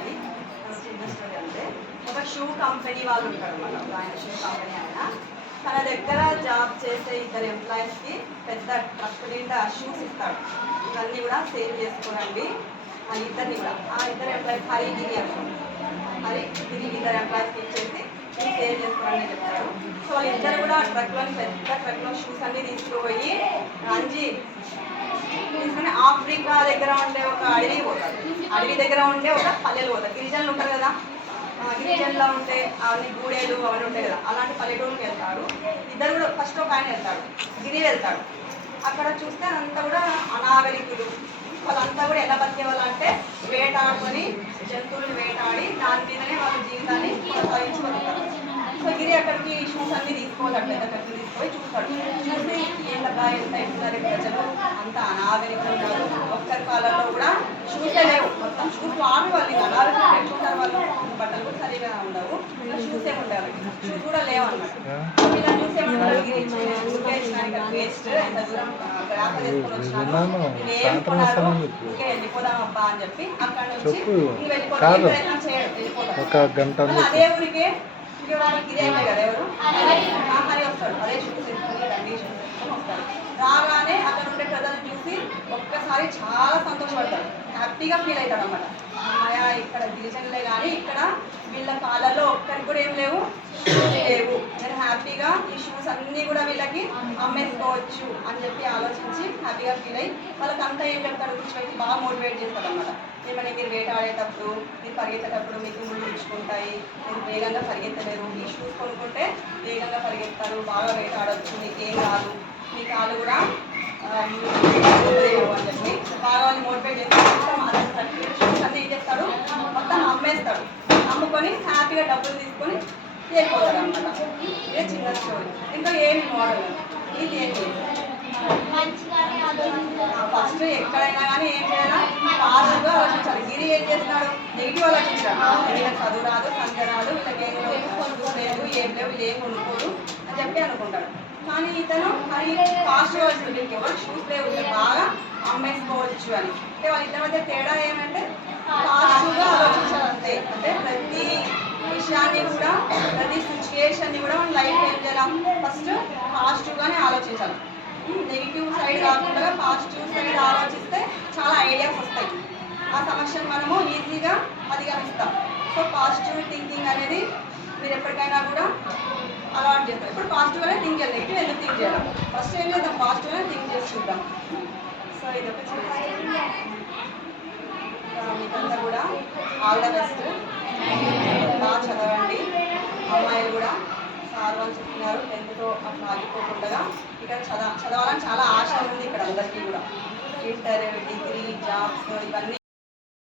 అని చిన్న స్టోరీ అంటే ఒక షూ కంపెనీ వాళ్ళు ఉంటారు అన్నమాట. ఆయన షూ కంపెనీ ఆయన తన దగ్గర జాబ్ చేసే 2 ఎంప్లాయీస్కి పెద్ద ట్రక్ నిండా షూస్ ఇస్తాడు. ఇవన్నీ కూడా సేల్ చేసుకోనండి ఆ ఇద్దరిని కూడా. ఆ 2 ఎంప్లాయీస్ హరి గిరి అంటారు. హరి గిరి 2 ఎంప్లాయీస్కి ఇచ్చేసి సేల్ చేసుకోవాలని చెప్తారు. సో వాళ్ళిద్దరు కూడా ఆ ట్రక్లోని పెద్ద ట్రక్లో షూస్ అన్నీ తీసుకుపోయి రంజీ తీసుకుని ఆఫ్రికా దగ్గర ఉండే ఒక అడవి పోతారు. అడవి దగ్గర ఉండే ఒక పల్లెలు పోతారు. గిరిజనులు ఉంటారు కదా, గిరిజనులో ఉంటే అవన్నీ గూడేలు అవన్నీ ఉంటాయి కదా, అలాంటి పల్లెటూరుకి వెళ్తాడు. ఇద్దరు కూడా ఫస్ట్ ఒక ఆయన వెళ్తాడు, గిరి వెళ్తాడు. అక్కడ చూస్తే అంతా కూడా అనాగరికులు. వాళ్ళంతా కూడా ఎలా బతికేవాళ్ళు అంటే వేటాడుకొని జంతువులు వేటాడి దాని మీదనే వాళ్ళ జీవితాన్ని కొనసాగించుకుంటారు. సో గిరి అక్కడికి షూస్ అన్ని తీసుకోవాలి, పెద్ద ఖర్చు తీసుకొని చూస్తాడు. చూసి ఏంటబ్బా ఎంత ఇస్తున్నారు ప్రజలు, అంత అనాగరికులు ఉన్నారు. ఒక్కరి కాలంలో కూడా షూసే లేవు, మొత్తం షూస్ వాడి వాళ్ళు అనాగరికులు పెట్టుకుంటారు. వాళ్ళు బట్టలు కూడా సరిగా ఉండవు, ఇలా షూసే ఉండేవి. షూస్ కూడా లేవు అన్నమాట. ఇలా షూస్ ఏమంటారు, వేస్ట్ ఎంత దూరం వ్యాపారం చేసుకొని వచ్చినాను, ఏం కొన్నారు ఇంకా వెళ్ళిపోదాం అబ్బా అని చెప్పి అక్కడ నుంచి వెళ్ళిపోతాం. ప్రయత్నం చేయడం వెళ్ళిపోతాం. అదే ఊరికే ఇదేమే కదా ఎవరు హరి వస్తాడు. అదే షూస్ వేసుకొని కండిషన్ వేసుకొని వస్తాడు. రాగానే అక్కడ ఉండే ప్రజలను చూసి ఒక్కసారి చాలా సంతోషపడతాడు, హ్యాపీగా ఫీల్ అవుతాడు అనమాట. అమ్మాయ ఇక్కడ గిరిజనులే కానీ ఇక్కడ వీళ్ళ కాళ్ళల్లో ఒక్కరికి కూడా ఏం లేవు, లేవు. నేను హ్యాపీగా ఈ షూస్ అన్నీ కూడా వీళ్ళకి అమ్మేసుకోవచ్చు అని చెప్పి ఆలోచించి హ్యాపీగా ఫీల్ అయ్యి వాళ్ళకి అంతా ఏం చెప్తాడు, కూర్చోబెట్టి బాగా మోటివేట్ చేస్తాడు అనమాట. ఏమని మీరు వేటాడేటప్పుడు మీరు పరిగెత్తేటప్పుడు మీకు ముళ్ళు ఇచ్చుకుంటాయి, మీరు వేగంగా పరిగెత్తలేరు, ఈ షూస్ కొనుక్కుంటే వేగంగా పరిగెత్తారు, బాగా వేటాడవచ్చు, మీకు ఏం కాదు, మీ కాళ్ళు కూడా అని చెప్పి బాగా వాళ్ళని మోటివేట్ చేస్తాడు. షూస్ అన్నీ ఏం చేస్తాడు, మొత్తం అమ్మేస్తాడు. అమ్ముకొని హ్యాపీగా డబ్బులు తీసుకొని వెళ్ళిపోతాడు అనమాట. ఇదే చిన్న స్టోరీ. ఇంకా ఏమి మోడల్ ఇది ఏంటి, ఫస్ట్ ఎక్కడైనా కానీ ఏం చేయాలా, పాజిటివ్గా ఆలోచించాలి. గిరి ఏం చేస్తున్నాడు, నెగిటివ్ ఆలోచించాడు. వీళ్ళకి చదువు రాదు, సంఖ్య రాదు, వీళ్ళకి ఏం లేదు, ఏం లేవు, వీళ్ళు ఏం కొనుక్కోరు అని చెప్పి అనుకుంటాడు. కానీ ఇతను మరి పాజిటివ్ ఆలోచించాడు, వీళ్ళకి ఎవరు షూస్ లేవు, బాగా అమ్మేసుకోవచ్చు అని. అంటే వాళ్ళిద్దరి మధ్య తేడా ఏమంటే పాజిటివ్గా ఆలోచించాలి అంతే. అంటే ప్రతి విషయాన్ని కూడా ప్రతి సిచ్యువేషన్ని కూడా మన లైఫ్ ఏం చేయాలి, ఫస్ట్ పాజిటివ్గానే ఆలోచించాలి. నెగిటివ్ సైడ్ కాకుండా పాజిటివ్ సైడ్ ఆలోచిస్తే చాలా ఐడియాస్ వస్తాయి. ఆ సమస్యను మనము ఈజీగా అధిగమిస్తాం. సో పాజిటివ్ థింకింగ్ అనేది మీరు ఎప్పటికైనా కూడా అలవాటు చేస్తారు. ఇప్పుడు పాజిటివ్గానే థింక్ చేయాలి, నెగిటివ్ ఎందుకు థింక్ చేయాలి, ఫస్ట్ ఏం చేద్దాం, పాజిటివ్గానే థింక్ చేసి చూద్దాం. సో ఇది ఒక చిన్న మీకంతా కూడా ఆల్ ద బెస్ట్. బాగా చదవండి. అమ్మాయిలు కూడా సార్ వాళ్ళు చెప్తున్నారు 10th అట్లా ఆగిపోకుండా ఇక్కడ చదవాలని చాలా ఆశ ఉంది ఇక్కడ అందరికీ కూడా. ఇంటర్, డిగ్రీ, జాబ్స్ ఇవన్నీ